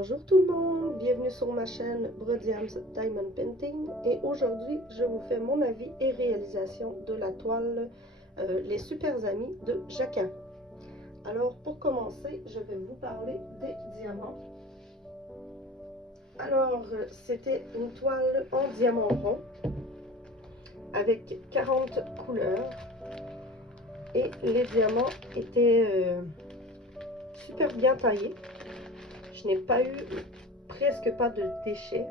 Bonjour tout le monde, bienvenue sur ma chaîne Brodiam's Diamond Painting et aujourd'hui je vous fais mon avis et réalisation de la toile Les Super Amis de Jacquin. Alors pour commencer, je vais vous parler des diamants. Alors c'était une toile en diamant rond avec 40 couleurs et les diamants étaient super bien taillés. Je n'ai pas eu presque pas de déchets.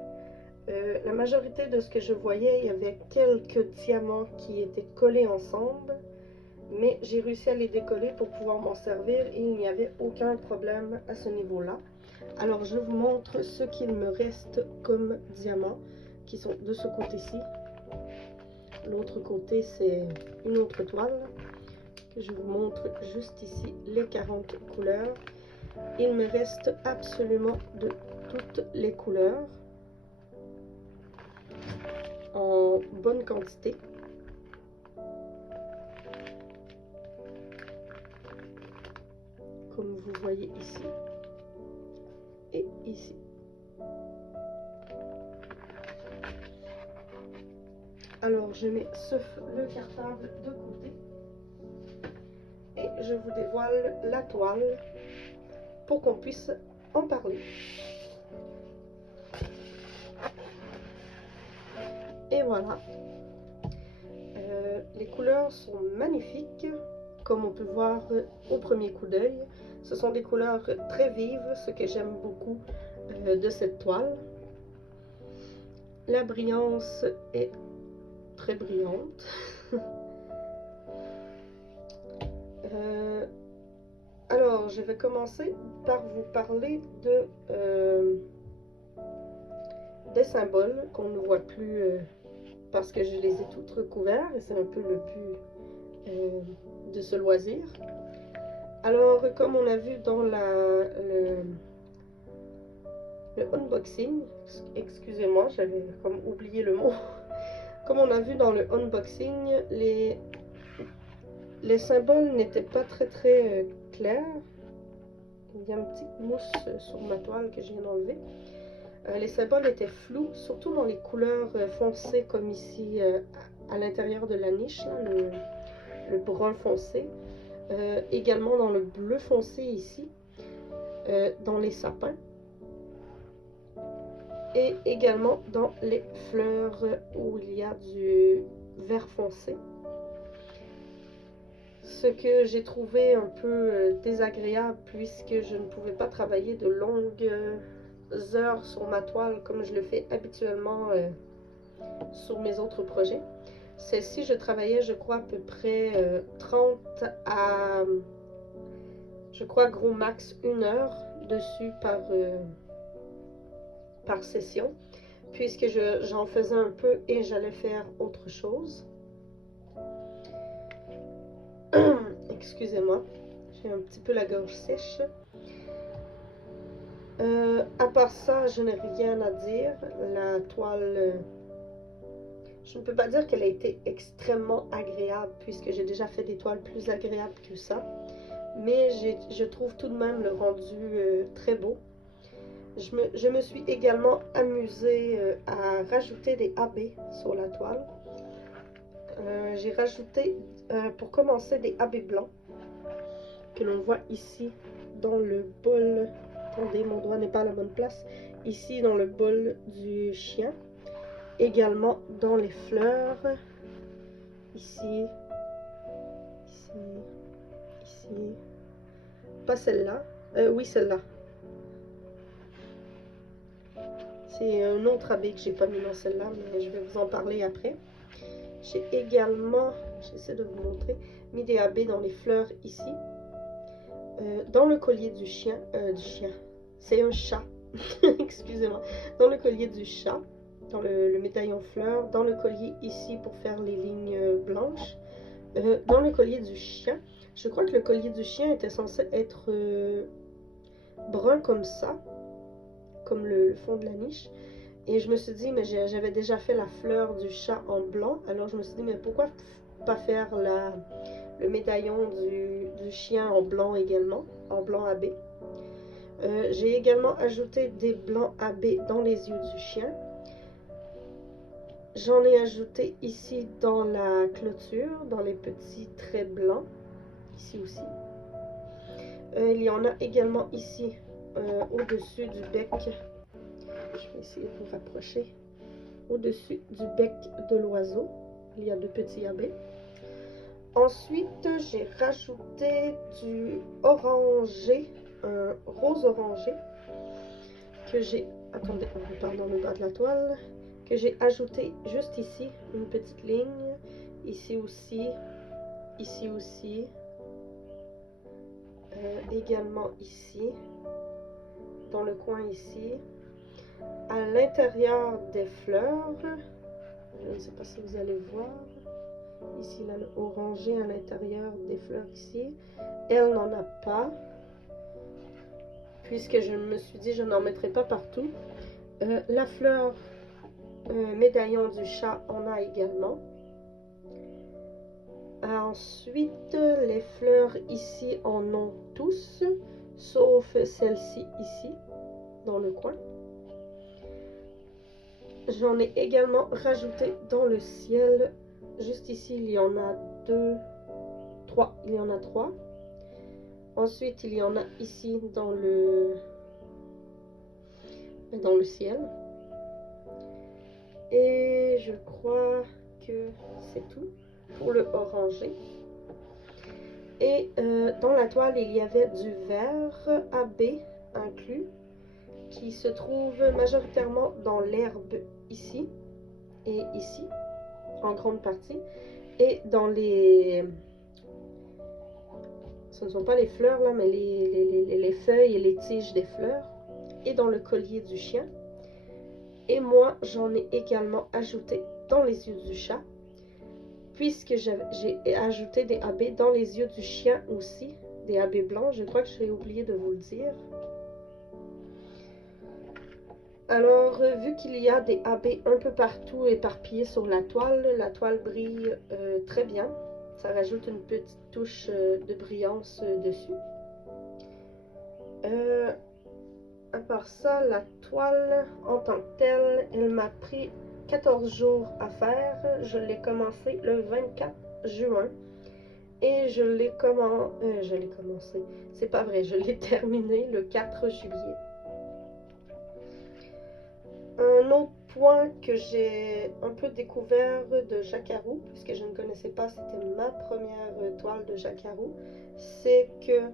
La majorité de ce que je voyais, il y avait quelques diamants qui étaient collés ensemble, mais j'ai réussi à les décoller pour pouvoir m'en servir et il n'y avait aucun problème à ce niveau-là. Alors je vous montre ce qu'il me reste comme diamants qui sont de ce côté-ci. L'autre côté, c'est une autre toile que je vous montre juste ici, les 40 couleurs. Il me reste absolument de toutes les couleurs en bonne quantité. Comme vous voyez ici et ici. Alors je mets le cartable de côté et je vous dévoile la toile pour qu'on puisse en parler. Et voilà, les couleurs sont magnifiques, comme on peut voir au premier coup d'œil. Ce sont des couleurs très vives, ce que j'aime beaucoup de cette toile. La brillance est très brillante. Alors, je vais commencer par vous parler des symboles qu'on ne voit plus parce que je les ai toutes recouverts et c'est un peu le but de ce loisir. Alors, comme on a vu dans le unboxing, excusez-moi, j'avais comme oublié le mot. Comme on a vu dans le unboxing, les symboles n'étaient pas très clairs. Il y a une petite mousse sur ma toile que je viens d'enlever. Les symboles étaient flous, surtout dans les couleurs foncées comme ici à l'intérieur de la niche, là, le brun foncé. Également dans le bleu foncé ici, dans les sapins. Et également dans les fleurs où il y a du vert foncé. Ce que j'ai trouvé un peu désagréable puisque je ne pouvais pas travailler de longues heures sur ma toile comme je le fais habituellement sur mes autres projets. Celle-ci, je travaillais, je crois, à peu près 30 à, je crois, gros max 1 heure dessus par session, puisque j'en faisais un peu et j'allais faire autre chose. Excusez-moi, j'ai un petit peu la gorge sèche. À part ça, je n'ai rien à dire. La toile, je ne peux pas dire qu'elle a été extrêmement agréable, puisque j'ai déjà fait des toiles plus agréables que ça. Mais je trouve tout de même le rendu très beau. Je me suis également amusée à rajouter des AB sur la toile. J'ai rajouté, pour commencer, des AB blancs que l'on voit ici dans le bol. Attendez, mon doigt n'est pas à la bonne place. Ici dans le bol du chien. Également dans les fleurs. Ici. Ici. Ici. Pas celle-là. Oui, celle-là. C'est un autre AB que j'ai pas mis dans celle-là, mais je vais vous en parler après. J'ai également, j'essaie de vous montrer, mis des AB dans les fleurs ici. Dans le collier du chien, c'est un chat, excusez-moi. Dans le collier du chat, dans le médaillon fleur, dans le collier ici pour faire les lignes blanches. Dans le collier du chien, je crois que le collier du chien était censé être brun comme ça, comme le fond de la niche. Et je me suis dit, mais j'avais déjà fait la fleur du chat en blanc. Alors je me suis dit, mais pourquoi pas faire le médaillon du chien en blanc également, en blanc AB. J'ai également ajouté des blancs AB dans les yeux du chien. J'en ai ajouté ici dans la clôture, dans les petits traits blancs, ici aussi. Il y en a également ici, au-dessus du bec. Je vais essayer de vous rapprocher. Au-dessus du bec de l'oiseau, il y a 2 petits AB. Ensuite, j'ai rajouté du orangé, un rose orangé, que j'ai... Attendez, on repart dans le bas de la toile. Que j'ai ajouté juste ici, une petite ligne. Ici aussi. Ici aussi. Également ici. Dans le coin ici. À l'intérieur des fleurs. Je ne sais pas si vous allez voir. Ici, là, le orangé à l'intérieur des fleurs ici. Elle n'en a pas. Puisque je me suis dit, je n'en mettrai pas partout. La fleur médaillon du chat en a également. Ensuite, les fleurs ici en ont tous. Sauf celle-ci ici, dans le coin. J'en ai également rajouté dans le ciel. Juste ici, il y en a 2, 3. Il y en a 3. Ensuite, il y en a ici dans le ciel. Et je crois que c'est tout pour le orangé. Et dans la toile, il y avait du vert AB inclus, qui se trouve majoritairement dans l'herbe ici et ici, en grande partie. Et dans les... Ce ne sont pas les fleurs là, mais les feuilles et les tiges des fleurs. Et dans le collier du chien. Et moi, j'en ai également ajouté dans les yeux du chat. Puisque j'ai ajouté des AB dans les yeux du chien aussi. Des AB blancs. Je crois que j'ai oublié de vous le dire. Alors, vu qu'il y a des AB un peu partout éparpillés sur la toile brille très bien. Ça rajoute une petite touche de brillance dessus. À part ça, la toile en tant que telle, elle m'a pris 14 jours à faire. Je l'ai commencé le 24 juin. Et je l'ai commencé. C'est pas vrai, je l'ai terminé le 4 juillet. Un autre point que j'ai un peu découvert de Jacquarou, puisque je ne connaissais pas, c'était ma première toile de Jacquarou, c'est que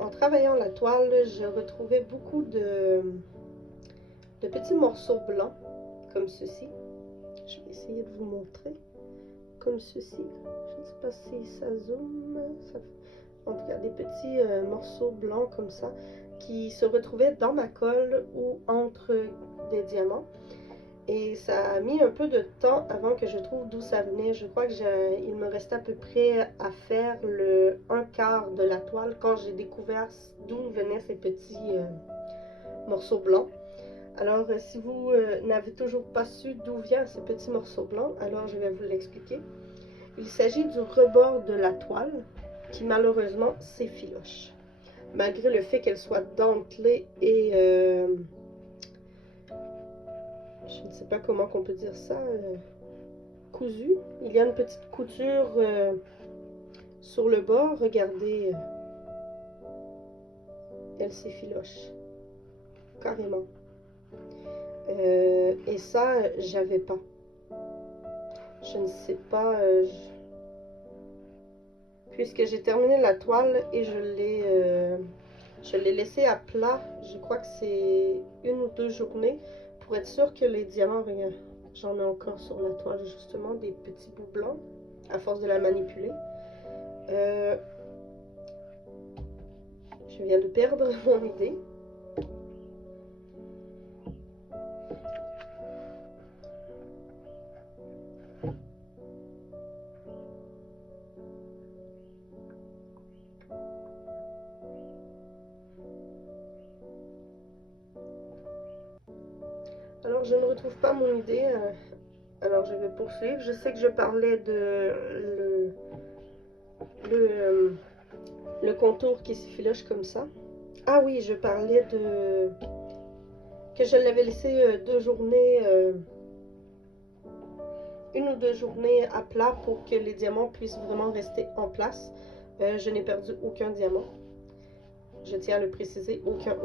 en travaillant la toile, j'ai retrouvé beaucoup de petits morceaux blancs, comme ceci. Je vais essayer de vous montrer. Comme ceci. Je ne sais pas si ça zoome. En tout cas, des petits morceaux blancs comme ça, qui se retrouvaient dans ma colle ou entre des diamants. Et ça a mis un peu de temps avant que je trouve d'où ça venait. Je crois qu'il me restait à peu près à faire le 1/4 de la toile quand j'ai découvert d'où venaient ces petits morceaux blancs. Alors, si vous n'avez toujours pas su d'où viennent ces petits morceaux blancs, alors je vais vous l'expliquer. Il s'agit du rebord de la toile qui malheureusement s'effiloche. Malgré le fait qu'elle soit dentelée et... je ne sais pas comment on peut dire ça, cousu. Il y a une petite couture sur le bord. Regardez, elle s'effiloche carrément. Et ça, j'avais pas. Je ne sais pas. Puisque j'ai terminé la toile et je l'ai laissée à plat. Je crois que c'est 1 ou 2 journées. Pour être sûr que les diamants, j'en ai encore sur la toile justement, des petits bouts blancs, à force de la manipuler. Je viens de perdre mon idée. Alors, je ne retrouve pas mon idée. Alors, je vais poursuivre. Je sais que je parlais de le contour qui s'effiloche comme ça. Ah oui, je parlais de... que je l'avais laissé 2 journées... une ou 2 journées à plat pour que les diamants puissent vraiment rester en place. Je n'ai perdu aucun diamant. Je tiens à le préciser, aucun.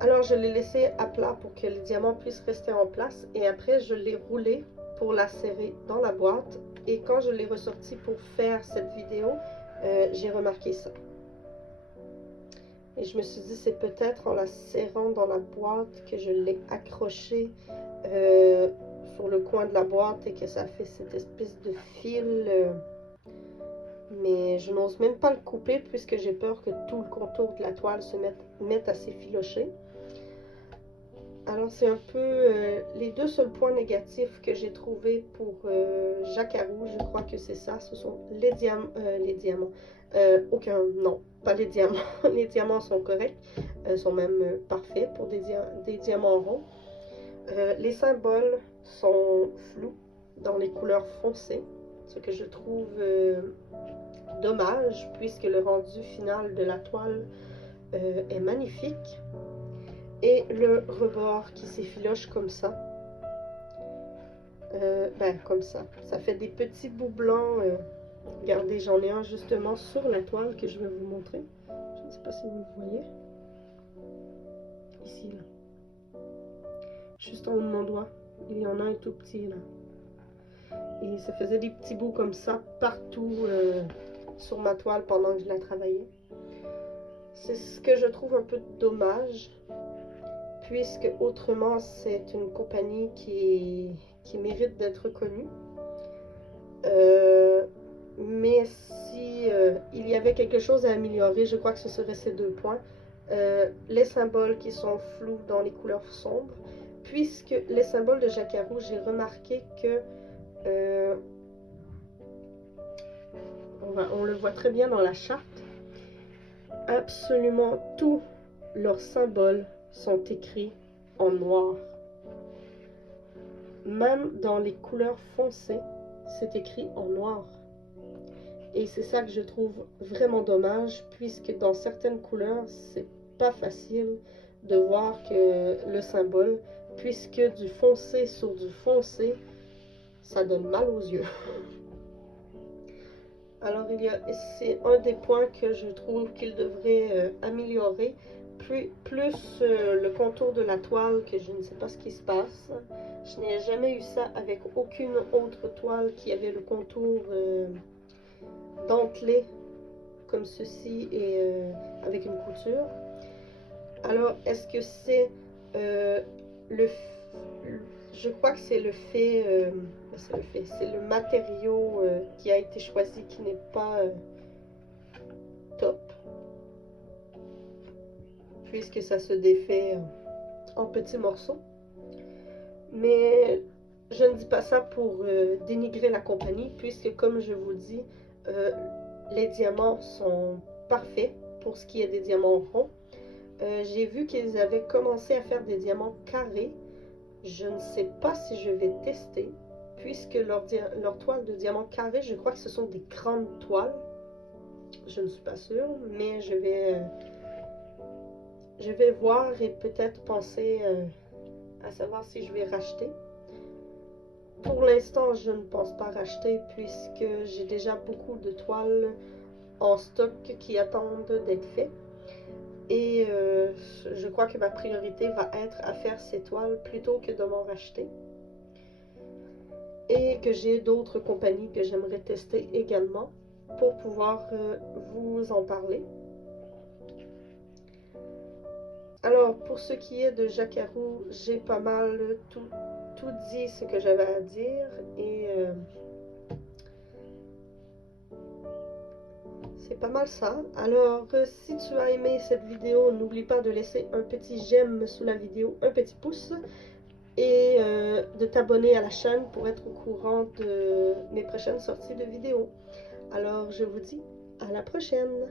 Alors je l'ai laissé à plat pour que les diamants puissent rester en place et après je l'ai roulé pour la serrer dans la boîte et quand je l'ai ressorti pour faire cette vidéo, j'ai remarqué ça. Et je me suis dit c'est peut-être en la serrant dans la boîte que je l'ai accroché sur le coin de la boîte et que ça fait cette espèce de fil. Mais je n'ose même pas le couper puisque j'ai peur que tout le contour de la toile se mette à s'effilocher. Alors c'est un peu les deux seuls points négatifs que j'ai trouvés pour Jacquarou, je crois que c'est ça, ce sont les diamants. Non, pas les diamants. Les diamants sont corrects, sont même parfaits pour des diamants ronds. Les symboles sont flous dans les couleurs foncées, ce que je trouve dommage puisque le rendu final de la toile est magnifique. Et le rebord qui s'effiloche comme ça. Comme ça. Ça fait des petits bouts blancs. Regardez, j'en ai un justement sur la toile que je vais vous montrer. Je ne sais pas si vous le voyez. Ici, là. Juste en haut de mon doigt. Il y en a un tout petit, là. Et ça faisait des petits bouts comme ça partout sur ma toile pendant que je la travaillais. C'est ce que je trouve un peu dommage. Puisque autrement c'est une compagnie qui mérite d'être connue. Mais si il y avait quelque chose à améliorer, je crois que ce serait ces 2 points. Les symboles qui sont flous dans les couleurs sombres, puisque les symboles de Jacquarou, j'ai remarqué que on le voit très bien dans la charte, absolument tous leurs symboles sont écrits en noir. Même dans les couleurs foncées, c'est écrit en noir. Et c'est ça que je trouve vraiment dommage, puisque dans certaines couleurs, c'est pas facile de voir que le symbole, puisque du foncé sur du foncé, ça donne mal aux yeux. Alors c'est un des points que je trouve qu'il devrait améliorer. Plus le contour de la toile, que je ne sais pas ce qui se passe. Je n'ai jamais eu ça avec aucune autre toile qui avait le contour dentelé comme ceci et avec une couture. Alors est-ce que c'est je crois que c'est le fait, c'est le matériau qui a été choisi qui n'est pas top, puisque ça se défait en petits morceaux. Mais je ne dis pas ça pour dénigrer la compagnie, puisque comme je vous dis, les diamants sont parfaits pour ce qui est des diamants ronds. J'ai vu qu'ils avaient commencé à faire des diamants carrés. Je ne sais pas si je vais tester, puisque leur toile de diamants carrés, je crois que ce sont des grandes toiles. Je ne suis pas sûre, mais je vais voir et peut-être penser à savoir si je vais racheter. Pour l'instant, je ne pense pas racheter puisque j'ai déjà beaucoup de toiles en stock qui attendent d'être faites. Et je crois que ma priorité va être à faire ces toiles plutôt que de m'en racheter. Et que j'ai d'autres compagnies que j'aimerais tester également pour pouvoir vous en parler. Alors, pour ce qui est de Jacquarou, j'ai pas mal tout dit ce que j'avais à dire et c'est pas mal ça. Alors, si tu as aimé cette vidéo, n'oublie pas de laisser un petit j'aime sous la vidéo, un petit pouce et de t'abonner à la chaîne pour être au courant de mes prochaines sorties de vidéos. Alors, je vous dis à la prochaine!